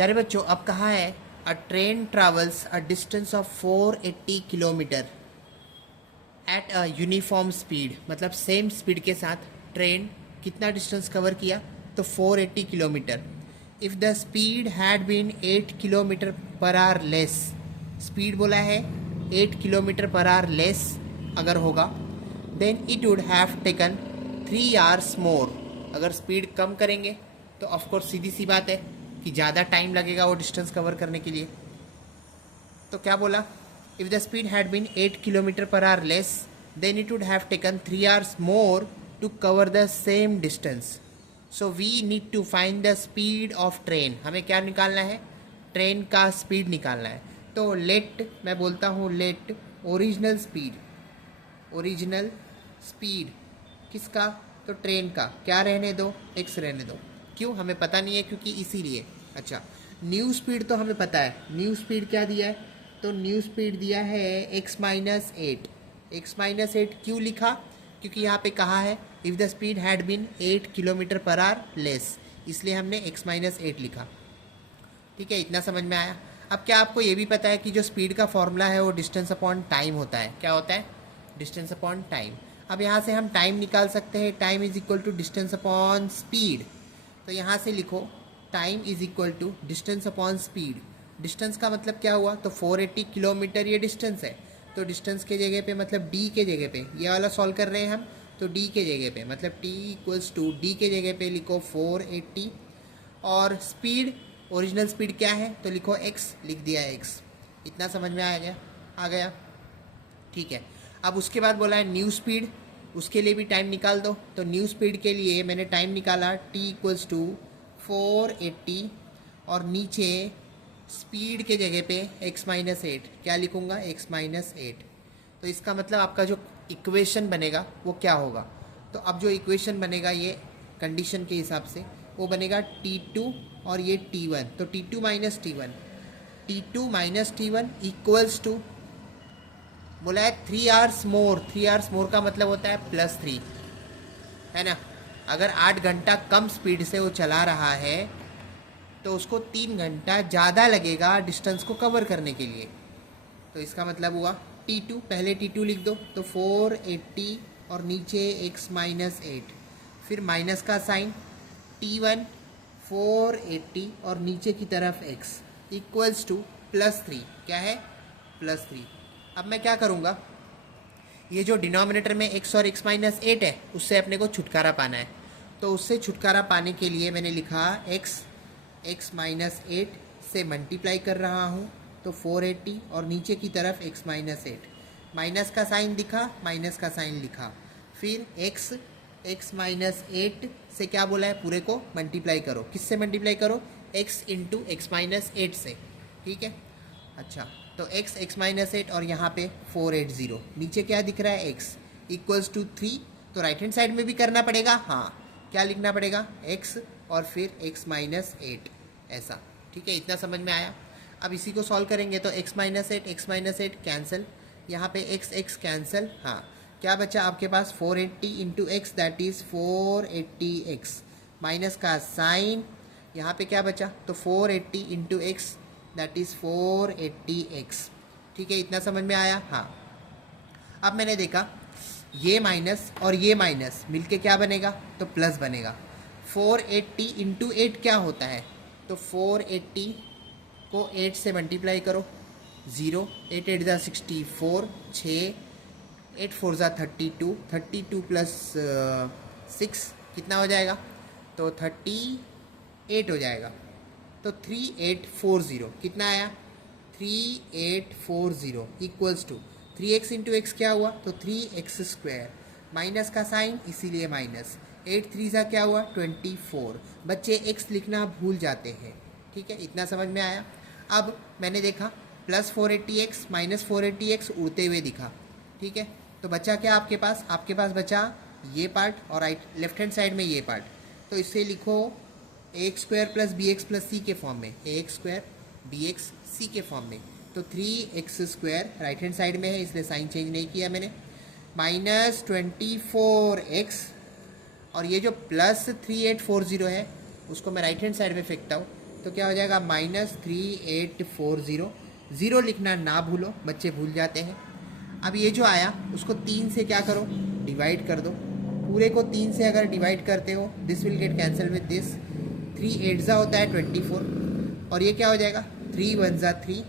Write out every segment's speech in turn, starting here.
प्यारे बच्चों, अब कहा है a train travels a distance of 480 kilometre at a uniform speed. मतलब सेम स्पीड के साथ ट्रेन कितना डिस्टेंस कवर किया? तो 480 kilometre. If the speed had been 8 kilometre per hour less, speed बोला है 8 किलोमीटर पर आवर लेस अगर होगा, then it would have taken 3 hours more. अगर स्पीड कम करेंगे तो ऑफकोर्स सीधी सी बात है कि ज़्यादा टाइम लगेगा वो डिस्टेंस कवर करने के लिए। तो क्या बोला? If the speed had been 8 kilometre per hour less, then it would have taken 3 hours more to cover the same distance. So we need to find the speed of train. हमें क्या निकालना है? ट्रेन का speed निकालना है। तो late, मैं बोलता हूँ let original speed, original speed किसका? तो ट्रेन का। क्या रहने दो? एक्स रहने दो। क्यों? हमें पता नहीं है, क्योंकि इसीलिए। अच्छा, न्यू स्पीड तो हमें पता है। न्यू स्पीड क्या दिया है? तो न्यू स्पीड दिया है X minus eight. X minus eight क्यों लिखा? क्योंकि यहाँ पे कहा है if the speed had been 8 kilometre per hour less, इसलिए हमने एक्स माइनस एट लिखा। ठीक है, इतना समझ में आया। अब क्या आपको ये भी पता है कि जो स्पीड का फॉर्मूला है वो डिस्टेंस अपॉन टाइम होता है? क्या होता है? Distance upon time. अब यहाँ से हम टाइम निकाल सकते हैं। Time is equal to distance upon speed. तो यहाँ से लिखो time is equal to distance upon speed. Distance का मतलब क्या हुआ? तो 480 किलोमीटर ये डिस्टेंस है। तो डिस्टेंस के जगह पे मतलब डी के जगह पे ये वाला सॉल्व कर रहे हैं हम, तो डी के जगह पे मतलब टी इक्वल्स टू डी के जगह पे लिखो 480। और स्पीड, ओरिजिनल स्पीड क्या है? तो लिखो एक्स, लिख दिया एक्स। इतना समझ में आ गया? आ गया, ठीक है। अब उसके बाद बोला है न्यू स्पीड, उसके लिए भी टाइम निकाल दो। तो न्यू स्पीड के लिए मैंने टाइम निकाला टी इक्वल्स टू 480 और नीचे स्पीड के जगह पे x माइनस एट। क्या लिखूँगा? x minus eight. तो इसका मतलब आपका जो इक्वेशन बनेगा वो क्या होगा? तो अब जो इक्वेशन बनेगा ये कंडीशन के हिसाब से वो बनेगा T2 और ये T1। तो T2 minus T1, T2 minus T1 equals to, बोला है 3 आवर्स मोर। 3 आवर्स मोर का मतलब होता है +3, है ना। अगर 8 घंटा कम स्पीड से वो चला रहा है तो उसको 3 घंटा ज़्यादा लगेगा डिस्टेंस को कवर करने के लिए। तो इसका मतलब हुआ T2, पहले T2 लिख दो। तो 480 और नीचे x माइनस एट, फिर माइनस का साइन, T1 480 और नीचे की तरफ x इक्वल्स टू +3। क्या है? +3। अब मैं क्या करूँगा? ये जो डिनोमिनेटर में x और x माइनस एट है उससे अपने को छुटकारा पाना है। तो उससे छुटकारा पाने के लिए मैंने लिखा x माइनस एट से मल्टीप्लाई कर रहा हूँ, तो 480 और नीचे की तरफ x माइनस एट, माइनस का साइन दिखा, माइनस का साइन लिखा, फिर x माइनस एट से क्या बोला है? पूरे को मल्टीप्लाई करो। किससे मल्टीप्लाई करो? x into X minus eight से। ठीक है, अच्छा। तो x माइनस एट और यहाँ पे 480, नीचे क्या दिख रहा है? x equals to 3। तो राइट हैंड साइड में भी करना पड़ेगा। हाँ, क्या लिखना पड़ेगा? x और फिर x माइनस एट, ऐसा। ठीक है, इतना समझ में आया। अब इसी को सॉल्व करेंगे तो x माइनस एट कैंसिल, यहाँ पे x कैंसिल। हाँ, क्या बचा आपके पास? 480 into x, that is 480x, minus का साइन, यहाँ पे क्या बचा? तो 480 into x, that is 480x। ठीक है, इतना समझ में आया? हाँ। अब मैंने देखा ये माइनस और ये माइनस मिलके क्या बनेगा? तो प्लस बनेगा। 480 इंटू एट क्या होता है? तो 480 को 8 से मल्टीप्लाई करो, 0, 8 8 ज़ा 64, 6, 8 4 ज़ा 32, 32 प्लस 6 कितना हो जाएगा? तो 38 हो जाएगा। तो 3840 कितना आया? 3840 equals to 3x into x क्या हुआ? तो 3x स्क्वायर, माइनस का साइन इसीलिए माइनस, 8 3 ज़ा क्या हुआ? 24। बच्चे x लिखना भूल जाते हैं। ठीक है, इतना समझ में आया। अब मैंने देखा प्लस 480x माइनस 480x उड़ते हुए दिखा। ठीक है, तो बचा क्या आपके पास? आपके पास बचा ये पार्ट और राइट लेफ्ट हैंड साइड में ये पार्ट। तो इससे लिखो x square plus b x plus c के फॉर्म में, x square b x c के फॉर्म में। तो 3x square right hand side में है इसलिए साइन चेंज नहीं किया मैंने, माइनस 24x और ये जो प्लस 3840 है उसको मैं राइट हैंड साइड में फेंकता हूँ, तो क्या हो जाएगा -3840। ज़ीरो लिखना ना भूलो, बच्चे भूल जाते हैं। अब ये जो आया उसको 3 से क्या करो, डिवाइड कर दो। पूरे को 3 से अगर डिवाइड करते हो, this will get cancel with this. 3 8 ज़ा होता है 24, और ये क्या हो जाएगा 3 1 ज़ा 3,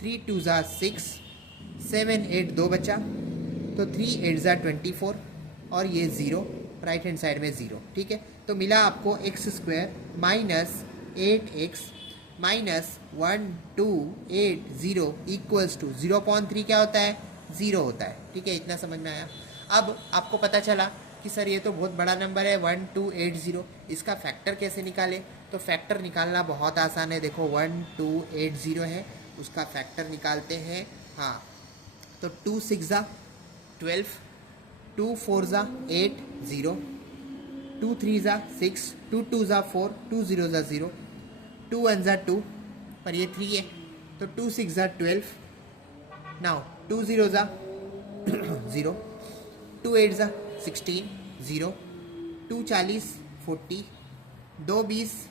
3 2 ज़ा 6, 7 8 2 बचा, तो 3 8 ज़ा 24, और ये 0 राइट हैंड साइड में 0। ठीक है, तो मिला आपको x² minus 8x minus 1280 equals to 0.3 क्या होता है, 0 होता है। ठीक है, इतना समझ में आया। अब आपको पता चला कि सर ये तो बहुत बड़ा नंबर है 1280, इसका फैक्टर कैसे निकाले। तो फैक्टर निकालना बहुत आसान है। देखो 1280 है, उसका फैक्टर निकालते हैं। हाँ, तो 2 6 ज़ा 12, 2 4 ज़ा 8 0, 2 3 ज़ा 6, 2 2 ज़ा 4, 2 0 ज़ा 0, 2 1 ज़ा 2, पर ये 3 है, तो 2 6 ज़ा 12, नाउ 2 0 ज़ा 0, 2 8 ज़ा 16 0, 2 40 40, 2 20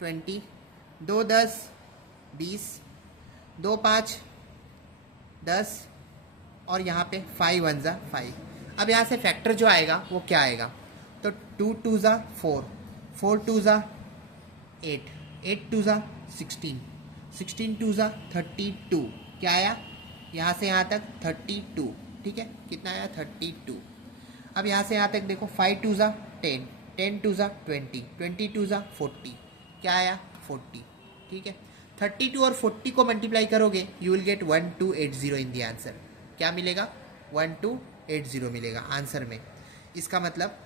20, 2 10 20, 2 5 10, और यहाँ पे 5 1 ज़ा 5। अब यहाँ से फैक्टर जो आएगा वो क्या आएगा, तो 2 2 ज़ा 4, 4 2 ज़ा 8, 8 2 ज़ा 16, 16 2 ज़ा 32। क्या आया यहाँ से यहाँ तक 32। ठीक है, कितना आया 32। अब यहाँ से यहाँ तक देखो 5 2 ज़ा 10, 10 2 ज़ा 20, 20 2 ज़ा 40, क्या आया 40। ठीक है, 32 और 40 को मल्टीप्लाई करोगे you will get 1280 in the answer. क्या मिलेगा 1280 मिलेगा आंसर में। इसका मतलब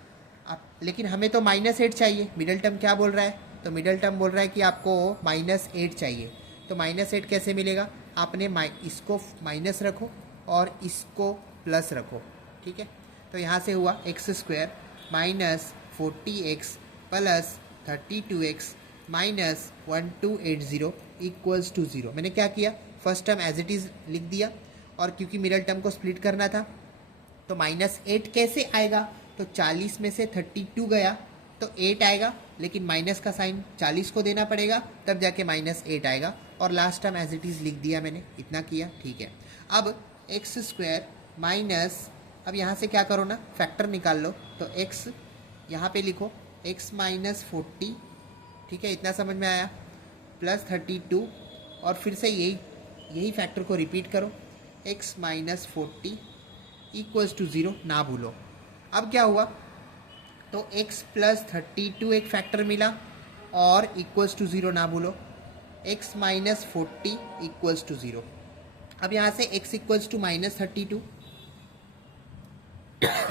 आप, लेकिन हमें तो -8 चाहिए। मिडल टर्म क्या बोल रहा है, तो मिडल टर्म बोल रहा है कि आपको -8 चाहिए। तो -8 कैसे मिलेगा, आपने इसको माइनस रखो और इसको प्लस रखो। ठीक है, तो यहाँ से हुआ x² minus 40x plus 32x minus 1280 equals to 0। मैंने क्या किया, first term as it is लिख दिया, और क्योंकि मिडल टर्म को स्प्लिट करना था तो -8 कैसे आएगा, तो 40 में से 32 गया तो 8 आएगा, लेकिन माइनस का साइन 40 को देना पड़ेगा, तब जाके -8 आएगा, और last term as it is लिख दिया मैंने, इतना किया। ठीक है, अब x² माइनस, अब यहाँ से क्या करो ना, फैक्टर निकाल लो, तो x यहाँ पे लिखो x माइनस 40। ठीक है, इतना समझ में आया, प्लस 32, और फिर से यही फैक्टर को रिपीट करो, x माइनस 40 इक्वल्स टू 0 ना भूलो। अब क्या हुआ, तो x प्लस 32 एक फैक्टर मिला, और इक्वल्स टू 0 ना भूलो, x माइनस 40 इक्वल्स टू 0। अब यहाँ से x इक्वल्स टू -32,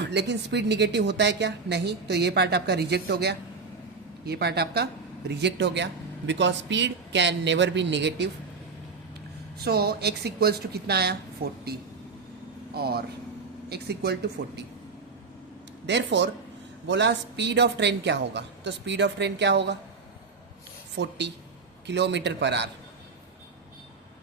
लेकिन स्पीड निगेटिव होता है क्या, नहीं, तो ये पार्ट आपका रिजेक्ट हो गया, ये पार्ट आपका रिजेक्ट हो गया, because speed can never be negative. So x equals to कितना आया 40, और x इक्वल टू 40। देयरफॉर बोला स्पीड ऑफ ट्रेन क्या होगा, तो स्पीड ऑफ ट्रेन क्या होगा 40 किलोमीटर पर आवर।